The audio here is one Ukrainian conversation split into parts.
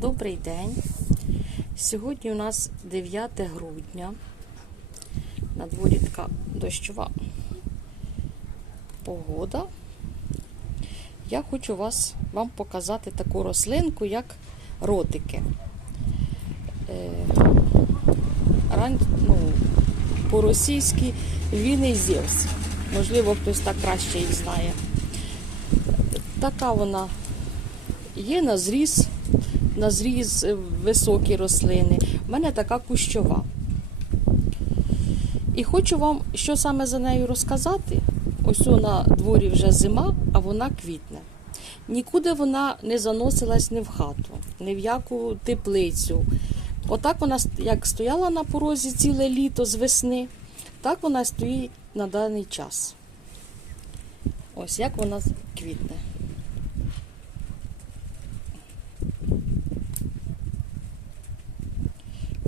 Добрий день. Сьогодні у нас 9 грудня. На дворі така дощова погода. Я хочу вас, вам показати таку рослинку, як ротики. Е, ран, ну, по-російськи Вінний Зевс. Можливо, хтось так краще їх знає. Така вона є на зріз, на зріз високі рослини. У мене така кущова. І хочу вам, що саме за нею розказати. Ось на дворі вже зима, а вона квітне. Нікуди вона не заносилась ні в хату, ні в яку теплицю. Отак вона як стояла на порозі ціле літо з весни, так вона стоїть на даний час. Ось як вона квітне.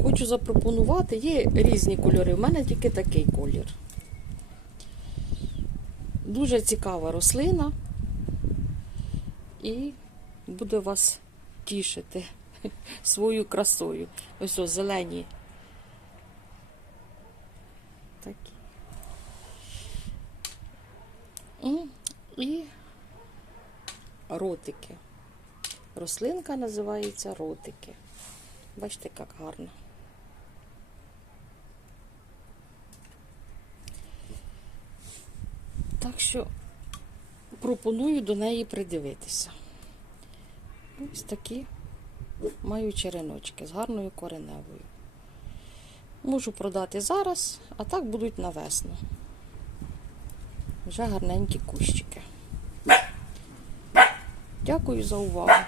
Хочу запропонувати, є різні кольори. У мене тільки такий колір. Дуже цікава рослина і буде вас тішити свою красою. Ось о, зелені. Такі. І ротики. Рослинка називається ротики. Бачите, як гарно. Так що пропоную до неї придивитися. Ось такі маю череночки з гарною кореневою. Можу продати зараз, а так будуть на весну. Вже гарненькі кущики. Дякую за увагу.